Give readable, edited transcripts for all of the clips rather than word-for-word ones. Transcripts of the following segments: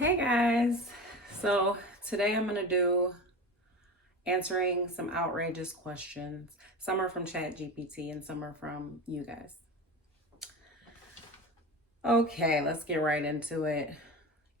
Hey guys, so today I'm gonna do answering some outrageous questions. Some are from ChatGPT and some are from you guys. Okay, let's get right into it.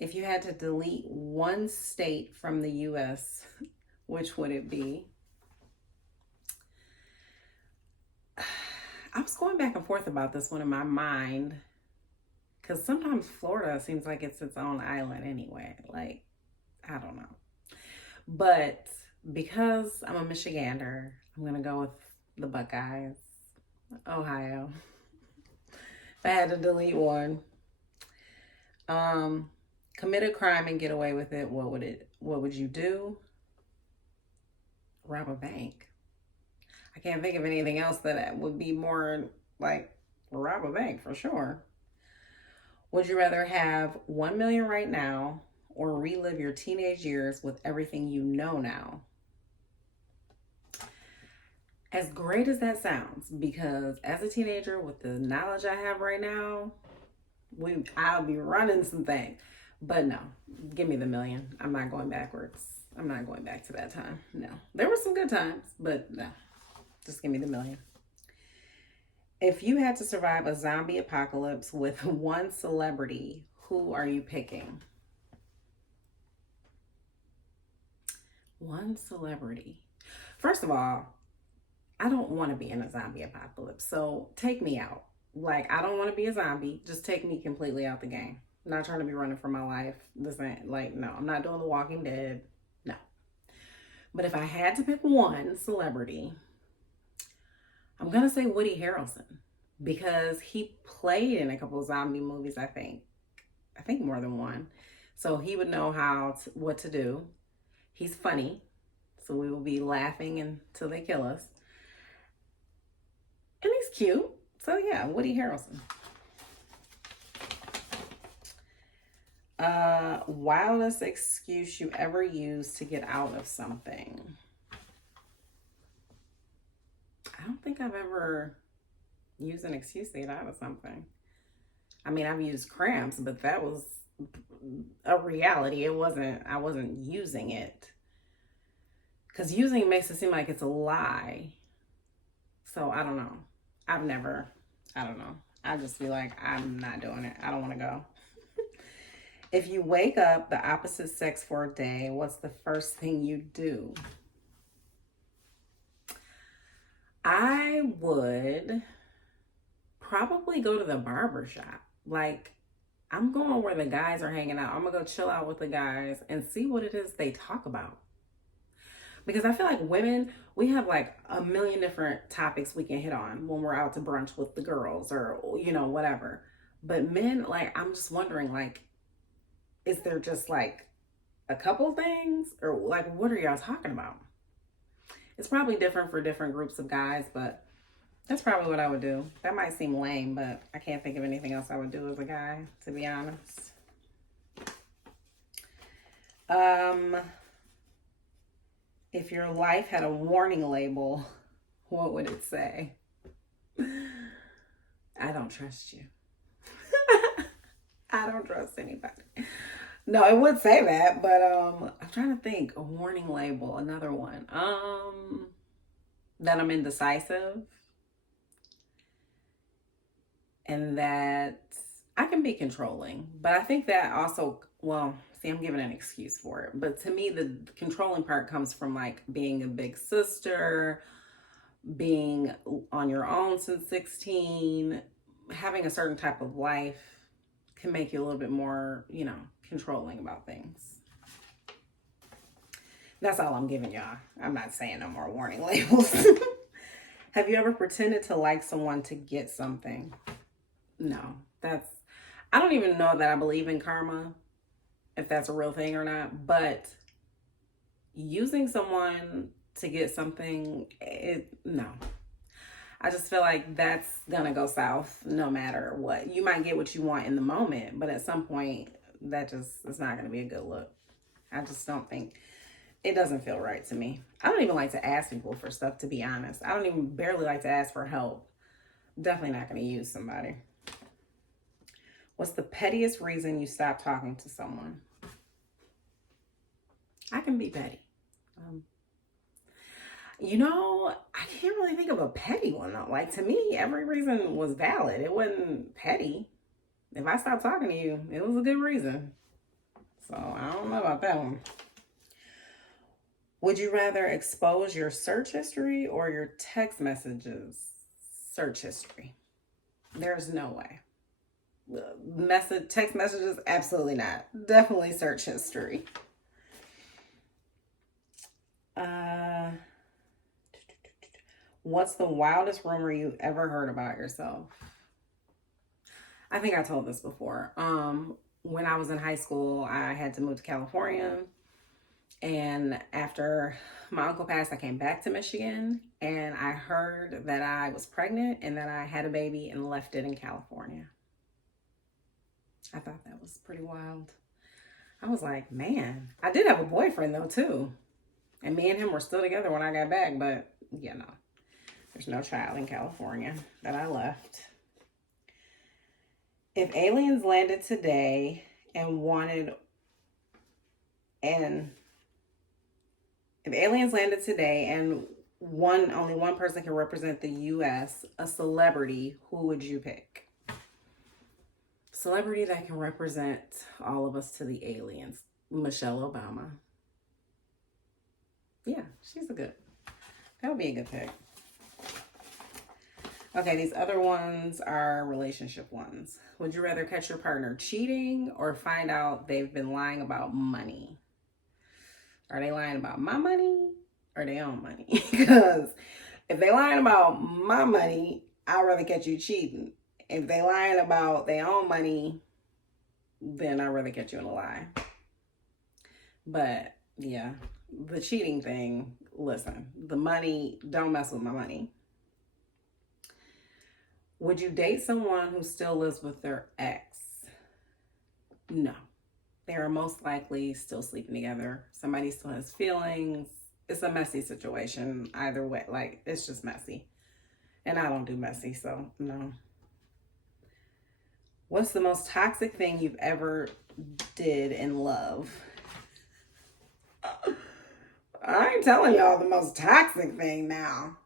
If you had to delete one state from the US, which would it be? I was going back and forth about this one in my mind because sometimes Florida seems like it's its own island anyway. Like, I don't know. But because I'm a Michigander, I'm going to go with the Buckeyes, Ohio. If I had to delete one, um, commit a crime and get away with it, what would you do? Rob a bank. I can't think of anything else that would be more like rob a bank for sure. Would you rather have 1 million right now or relive your teenage years with everything you know now? As great as that sounds, because as a teenager with the knowledge I have right now, I'll be running some things. But no, give me the million. I'm not going backwards. I'm not going back to that time. No. There were some good times, but no. Just give me the million. If you had to survive a zombie apocalypse with one celebrity, who are you picking? One celebrity. First of all, I don't want to be in a zombie apocalypse. So take me out. Like, I don't want to be a zombie. Just take me completely out the game. I'm not trying to be running for my life. This ain't like, no, I'm not doing The Walking Dead. No. But if I had to pick one celebrity, I'm going to say Woody Harrelson because he played in a couple of zombie movies, I think. I think more than one. So he would know what to do. He's funny. So we will be laughing until they kill us. And he's cute. So yeah, Woody Harrelson. Wildest excuse you ever used to get out of something. I don't think I've ever used an excuse to get out of something. I mean, I've used cramps, but that was a reality. I wasn't using it. Because using it makes it seem like it's a lie. So I don't know. I don't know. I just feel like I'm not doing it. I don't want to go. If you wake up the opposite sex for a day, what's the first thing you do? I would probably go to the barber shop. Like, I'm going where the guys are hanging out. I'm going to go chill out with the guys and see what it is they talk about. Because I feel like women, we have like a million different topics we can hit on when we're out to brunch with the girls or, whatever. But men, like, I'm just wondering, like, is there just like a couple things or like, what are y'all talking about? It's probably different for different groups of guys, but that's probably what I would do. That might seem lame, but I can't think of anything else I would do as a guy, to be honest. If your life had a warning label, what would it say? I don't trust you. I don't trust anybody. No, it would say that, but I'm trying to think. A warning label, another one. That I'm indecisive and that I can be controlling. But I think that also, well, see, I'm giving an excuse for it. But to me, the controlling part comes from like being a big sister, being on your own since 16, having a certain type of life can make you a little bit more, controlling about things. That's all I'm giving y'all. I'm not saying no more warning labels. Have you ever pretended to like someone to get something? No, I don't even know that I believe in karma, if that's a real thing or not, but using someone to get something, no. I just feel like that's gonna go south no matter what. You might get what you want in the moment, but at some point, it's not gonna be a good look. I just don't think, it doesn't feel right to me. I don't even like to ask people for stuff, to be honest. I don't even barely like to ask for help. Definitely not gonna use somebody. What's the pettiest reason you stopped talking to someone? I can be petty. Um, I can't really think of a petty one though. Like to me, every reason was valid. It wasn't petty. If I stopped talking to you, it was a good reason. So I don't know about that one. Would you rather expose your search history or your text messages search history? There's no way. Text messages, absolutely not. Definitely search history. What's the wildest rumor you've ever heard about yourself? I think I told this before. When I was in high school, I had to move to California. And after my uncle passed, I came back to Michigan and I heard that I was pregnant and that I had a baby and left it in California. I thought that was pretty wild. I was like, man, I did have a boyfriend though, too. And me and him were still together when I got back, but there's no child in California that I left. If aliens landed today and wanted, and if aliens landed today and only one person can represent the U.S., a celebrity, who would you pick? Celebrity that can represent all of us to the aliens. Michelle Obama. Yeah, that would be a good pick. Okay, these other ones are relationship ones. Would you rather catch your partner cheating or find out they've been lying about money? Are they lying about my money or their own money? Because if they lying about my money, I'd rather catch you cheating. If they lying about their own money, then I'd rather catch you in a lie. But yeah, the cheating thing, listen, the money, don't mess with my money. Would you date someone who still lives with their ex? No. They are most likely still sleeping together. Somebody still has feelings. It's a messy situation either way. Like, it's just messy. And I don't do messy, so no. What's the most toxic thing you've ever did in love? I ain't telling y'all the most toxic thing now.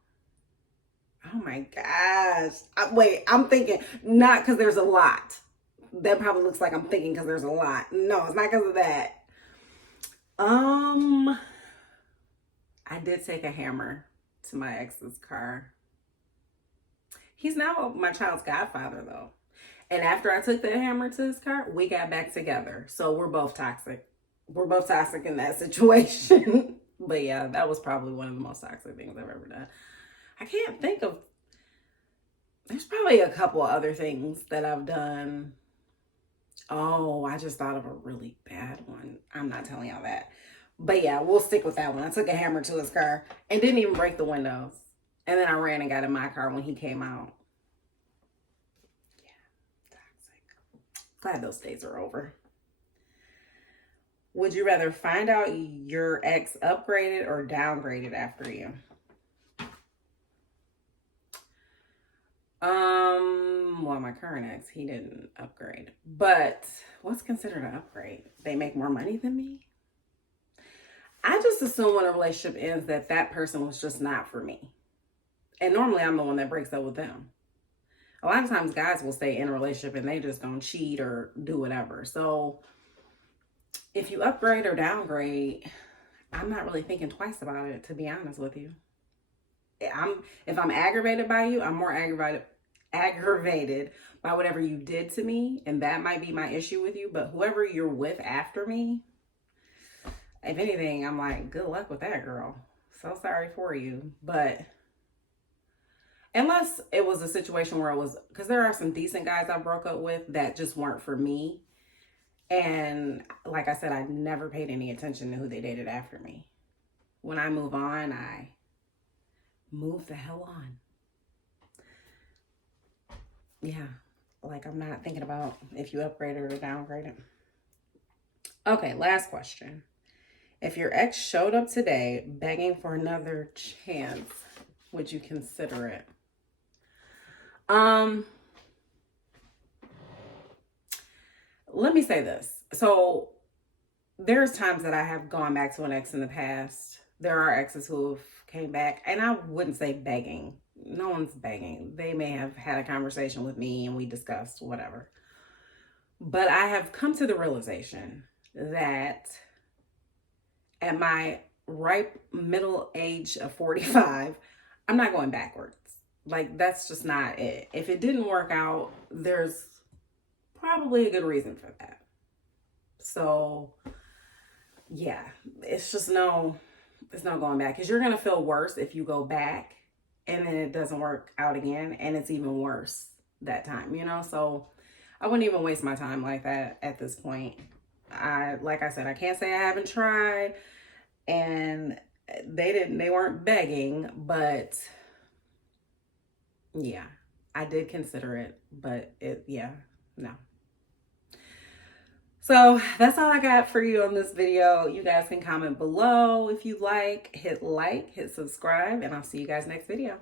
Oh my gosh. I'm thinking, not because there's a lot. That probably looks like I'm thinking because there's a lot. No, it's not because of that. I did take a hammer to my ex's car. He's now my child's godfather, though. And after I took the hammer to his car, we got back together. So we're both toxic. We're both toxic in that situation. But yeah, that was probably one of the most toxic things I've ever done. I can't think of, there's probably a couple other things that I've done. Oh, I just thought of a really bad one. I'm not telling y'all that. But yeah, we'll stick with that one. I took a hammer to his car and didn't even break the windows. And then I ran and got in my car when he came out. Yeah, toxic. Glad those days are over. Would you rather find out your ex upgraded or downgraded after you? Well, my current ex, he didn't upgrade. But what's considered an upgrade? They make more money than me? I just assume when a relationship ends that person was just not for me. And normally I'm the one that breaks up with them. A lot of times guys will stay in a relationship and they just don't cheat or do whatever. So if you upgrade or downgrade, I'm not really thinking twice about it, to be honest with you. If I'm aggravated by you, I'm more aggravated by whatever you did to me, and that might be my issue with you. But whoever you're with after me, if anything, I'm like, good luck with that, girl. So sorry for you. But unless it was a situation where it was, because there are some decent guys I broke up with that just weren't for me. And like I said, I never paid any attention to who they dated after me. When I move on, I move the hell on. Yeah, like I'm not thinking about if you upgraded or downgraded. Okay, last question. If your ex showed up today begging for another chance, would you consider it? Let me say this. So there's times that I have gone back to an ex in the past. There are exes who have came back, and I wouldn't say begging. No one's begging. They may have had a conversation with me and we discussed whatever. But I have come to the realization that at my ripe middle age of 45, I'm not going backwards. Like, that's just not it. If it didn't work out, there's probably a good reason for that. So, yeah, it's no going back, because you're going to feel worse if you go back and then it doesn't work out again and it's even worse that time, you know? So I wouldn't even waste my time like that at this point. Like I said, I can't say I haven't tried, and they weren't begging, but yeah, I did consider it, but no. So that's all I got for you on this video. You guys can comment below if you like, hit subscribe, and I'll see you guys next video.